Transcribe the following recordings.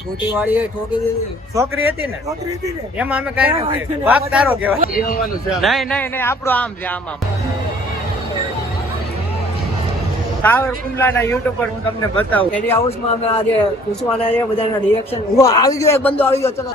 Scooty વાળી ઠોકી દીધી. છોકરી હતી ને એમાં અમે કઈ નથી. વાક તારો કેવાય. નહીં આપણું આમ છે આમ સાવરકુંડલાના યુટ્યુબ પર હું તમને બતાવું. કેરી હાઉસમાં અમે આજે પૂછવાના છે બધાના રિએક્શન. આવી ગયો એક બંદો આવી ગયો. ચલો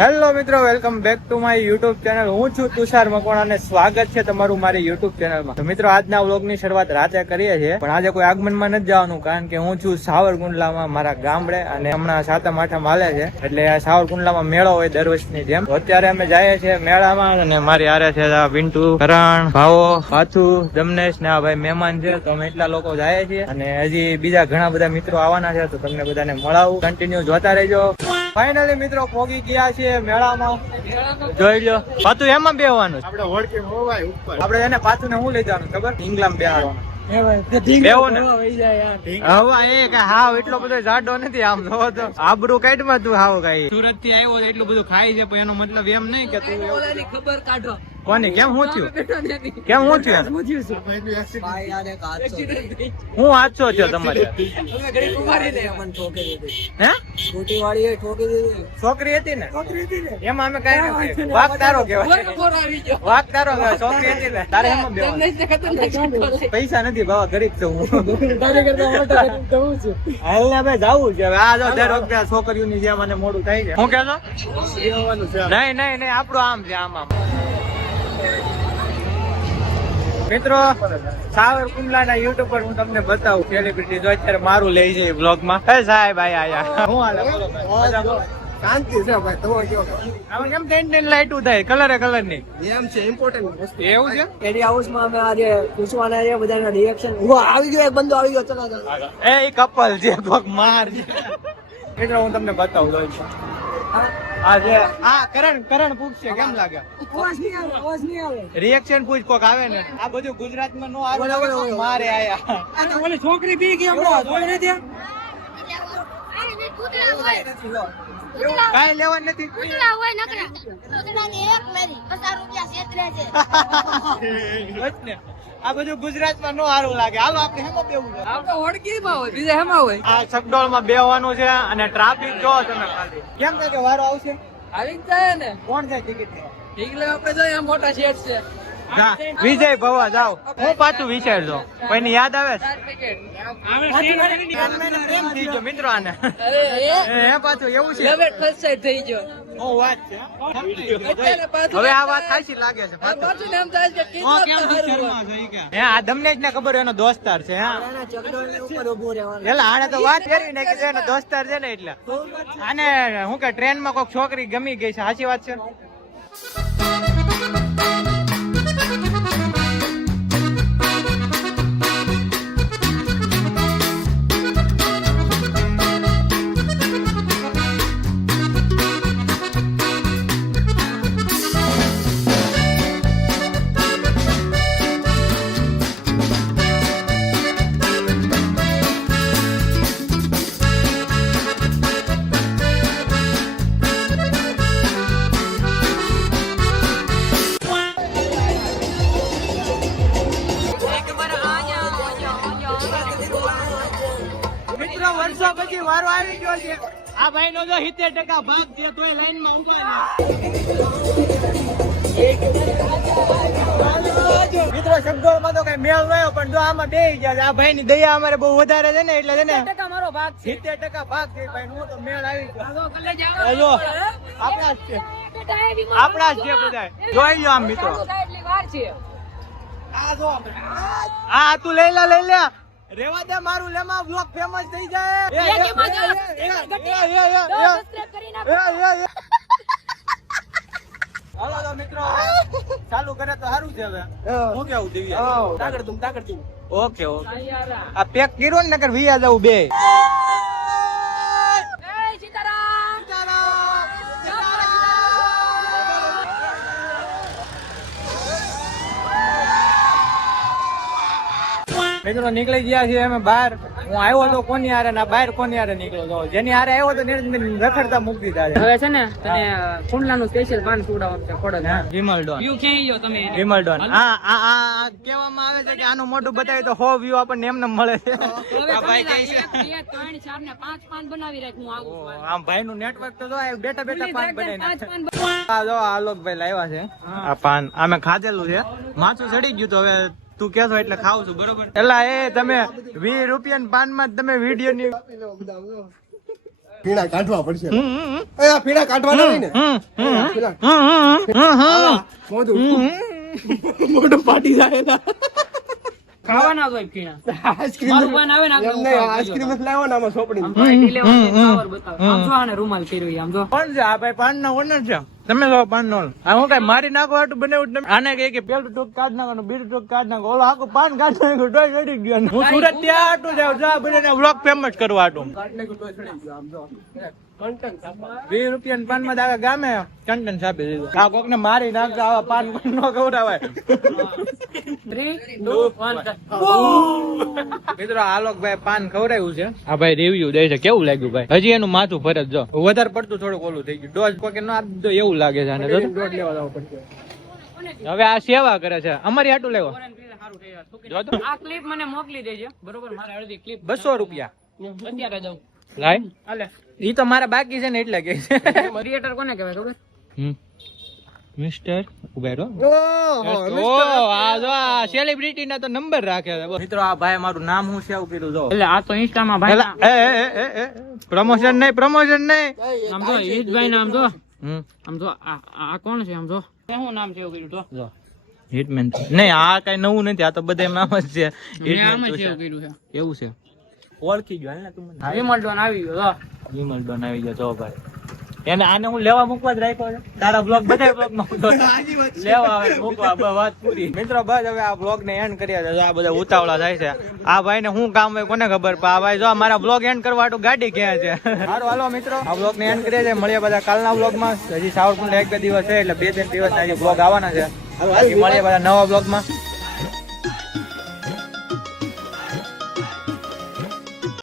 હેલો મિત્રો, welcome back to my YouTube channel. હું છું તુષાર મકવાણા અને સ્વાગત છે તમારું મારી યુટ્યુબ ચેનલમાં. તો મિત્રો, આજના વ્લોગ ની શરૂઆત રાતે કરીએ છીએ, પણ આજે કોઈ આગમનમાં નથી જવાનું, કારણ કે હું છું સાવરકુંડલામાં મારા ગામડે, અને હમણાં સાતમ આઠમ હાલે છે, એટલે આ સાવરકુંડલામાં મેળો હોય દર વર્ષની જેમ. તો અત્યારે અમે જઈએ છીએ મેળામાં, અને મારી હારે છે પિન્ટુ, કરણ, ભાવો, પાથુ, દમનેશ ને આ ભાઈ મહેમાન છે. તો અમે એટલા લોકો જઈએ છીએ, અને હજી બીજા ઘણા બધા મિત્રો આવવાના છે, તો તમને બધાને મળાવું. કન્ટિન્યુ જોતા રહેજો. ફાઇનલી મિત્રો પહોંચી ગયા છીએ મેળામાં. જોઈ લો પાછું એમાં બેહવાનું. આપડે એને પાછું ને હું લઈ જવાનું ખબર? ઇંગ્લેન્ડ બેહાડવાનું. હાવ એટલો બધો જાડો નથી. આમ જો તો આબરૂ કાઢમાં તું હાવ કઈ સુરત થી આવ્યો એટલું બધું ખાય છે, પણ એનો મતલબ એમ નહીં કે તું ખબર કાઢો. કોની કેમ હું થયું હું હાચો છો તમારે? હે સ્કૂટી વાળી ઠોકી દીધી. છોકરી હતી ને એમાં અમે કઈ નથી. વાક તારો કેવાય. વાક તારો કેવાય. છોકરી હતી ને તારે એમાં બેવાનું. પૈસા નથી બાબા, ગરીબ છું હું. હાલ ને ભાઈ જવું છે. આ જો દર વખતે છોકરીઓની જેમ મને મોડું થાય છે. હું કેતો નહીં આપણું આમ છે આમ મિત્રો, સાવરકુંડલાના યુટ્યુબ પર હું તમને બતાવું સેલિબ્રિટી જો અત્યારે મારું લઈ જઈએ બ્લોગ માં. હે સાહેબ આયા હું હાલે બોલો શાંતિ છે ભાઈ. તમારે કેવો આમાં કેમ ટેન લાઈટું થાય કલર ની એમ છે ઇમ્પોર્ટન્ટ વસ્તુ એવું છે. કેરી હાઉસમાં અમે આજે પૂછવાના છે બધાના રિએક્શન. આવી ગયો એક બંદો આવી ગયો. ચલો એ કપલ છે પગ માર છે. મિત્રો હું તમને બતાવું જોઈ કરણ પૂછશે કેમ લાગે. અવાજ નહીં આવે. રિએક્શન પૂછ કોક આવે ને. આ બધું ગુજરાતમાં નો આવે મારે આયા. ઓલી છોકરી બી ગઈ હમણાં જોઈ નથી. કાઈ લેવા નથી. આ બધું ગુજરાતમાં નો સારું લાગે. હાલો આપણે હેમાં બેવું છે? આપણે ઓળખીમાં હોય, બીજા હેમાં હોય. આ સગડોળમાં બેહવાનું છે, અને ટ્રાફિક જો તમે ખાલી. કેમ કે વારો આવશે? આવી જ જાય ને. કોણ જાય ટિકિટ લેવા? ઠીક આપણે જોઈએ મોટા શેઠ છે. વિજય ભવા જાવ. હું પાછું વિચારજો કોઈની યાદ આવે મિત્રો આને. પાછું એવું છે થઈ ગયો. હવે આ વાત ખાસી લાગે છે. આ દમનેજ ને ખબર એનો દોસ્તાર છે. આને તો વાત કરી ને કે એનો દોસ્તાર છે ને, એટલે આને હું કે ટ્રેન માં કોઈક છોકરી ગમી ગઈ છે. સાચી વાત છે. વર્ષો પછી વારો આવી ગયો છે. આ ભાઈ નો જો 70% ભાગ છે, તોય લાઈન માં ઉભા છે. મિત્રો શબ્દોમાં તો કઈ મેળ નયો, પણ જો આમાં બેહી ગયા. આ ભાઈ ની દયા અમારે બહુ વધારે છે ને, એટલે છે ને 70% ભાગ છે. 70% ભાગ છે ભાઈ. હું તો મેળ આવી ગયો. આપણા જ છે બધા. જોઈ લો આમ મિત્રો. આ તું લઈ લે રેવા દે મારું લેમાં બ્લોગ ફેમસ થઈ જાય. હાલો તો મિત્રો ચાલુ કરે તો સારું છે. હવે હું કેવું દિવ્યા તાકડ તું ઓકે આ પેક કર્યો ને નકર વિયા જવું બે. મિત્રો નીકળી ગયા છીએ અમે બહાર, હું આવ્યો તો કોની હારે ના બહાર કોની હારે નીકળ્યો તો જેની હારે આવ્યો તો રખડતા મૂકી દીધા છે. હવે છે ને તને કુંડલાનું સ્પેશિયલ પાન પીવડાવવાનું છે ખોડલ. વિમલડોન વ્યૂ ક્યાં ગયો તમે? વિમલડોન આ કહેવામાં આવે છે કે આનું મોઢું બતાવે તો 100 વ્યૂ આપણને એમને મળે છે. આ ભાઈ કહે છે 2, 3, 4 ને 5 પાન બનાવી રાખ હું આવું. આમ ભાઈનું નેટવર્ક તો જો આ બેઠા બેઠા પાન બનાવીને આ જો આલોકભાઈ લાવ્યા છે આ પાન અમે ખાધેલું છે માથું ચડી ગયું તો હવે તું કેસો એટલે ખાવ છું બરોબર. એલા એ તમે 20 રૂપિયા પાન માં તમે વિડીયો ની પીણા કાઢવા પડશે. એ આ પીણા કાઢવાના નહીં ને મોઢું ફાટી જાય ના. ખાવાના હોય પીણા. મારું પાન આવે ને આઈસ્ક્રીમ જ લાવો ને આમાં સોપડી આમ જો આને રૂમાલ કર્યો આમ જો. કોણ છે આ ભાઈ પાન ના ઓનર છે તમે જો પાન નો આ હું કઈ મારી નાખો આટલું બનાવ્યું તમે આને કહે કે પેલું ટોક કાઢ નાખવાનું બીજું ટોક કાઢ નાખો ઓલો આખું પાન કાઢ નાખ્યું તોય ચડી ગયો. હું સુરત ત્યાં આટું જાઉં જા બધાને વ્લોગ ફેમસ કરવા આટું 20 રૂપિયા પાન માં આખા ગામે કન્ટેન્ટ છાપી દીધું. આ કોક ને મારી નાખતા આવા પાન નો ખવડાવાય. 3, 2, 1 મિત્રો આલોકભાઈ પાન ખવડાવ્યું છે આ ભાઈ રિવ્યુ દે છે કેવું લાગ્યું ભાઈ. હજી એનું માથું ફરજ જો વધારે પડતું થોડુંક ઓલું થઈ ગયું ડોઝ કોકે નો આપી દો એવું લાગે છે આને. હવે આ સેવા કરે છે અમારી હાટું લેવો જો તો આ ક્લિપ મને મોકલી દેજે બરોબર. મારે અડધી ક્લિપ 200 રૂપિયા અત્યારે દઉં. લાય હાલે ઈ તો મારા બાકી છે ને એટલે કે છે. ક્રિએટર કોને કહેવાય ખબર? મિસ્ટર ઉબેરો આ જો આ સેલિબ્રિટી ના તો નંબર રાખે છે. મિત્રો આ ભાઈ મારું નામ હું સેવ કર્યું જો એટલે આ તો ઇન્સ્ટામાં ભાઈ પ્રમોશન નહીં આમ જો હિતભાઈ નામ જો આમ જો આ કોણ છે આમ જો શું નામ છે એવું કર્યું તો હિટમેન નહીં આ કઈ નવું નથી આ તો બધા નામ જ છે. મેં આમ જ સેવ કર્યું છે એવું છે ઓળખી ગયો હાલ ને તું મને. વિમલડોન આવી ગયો વિમલ ડોન આવી ગયો જો ભાઈ એને આને હું લેવા મૂકવા જ રાખ્યો છે તારા બ્લોગ બધા બ્લોગ માં લેવા આવે મૂકવા વાત પૂરી. મિત્રો બસ હવે આ બ્લોગ ને એન્ડ કર્યા છે આ બધા ઉતાવળા થાય છે આ ભાઈ ને શું કામ હોય કોને ખબર પણ આ ભાઈ જો મારા બ્લોગ એન્ડ કરવા તો ગાડી ક્યાં છે. સારું હાલો મિત્રો આ બ્લોગ ને એન્ડ કરીએ છીએ મળીએ બધા કાલના બ્લોગ માં. હજી સાવરકુંડલા 1-2 દિવસ છે એટલે 2-3 દિવસ હજી બ્લોગ આવવાના છે. મળીએ બધા નવા બ્લોગ માં.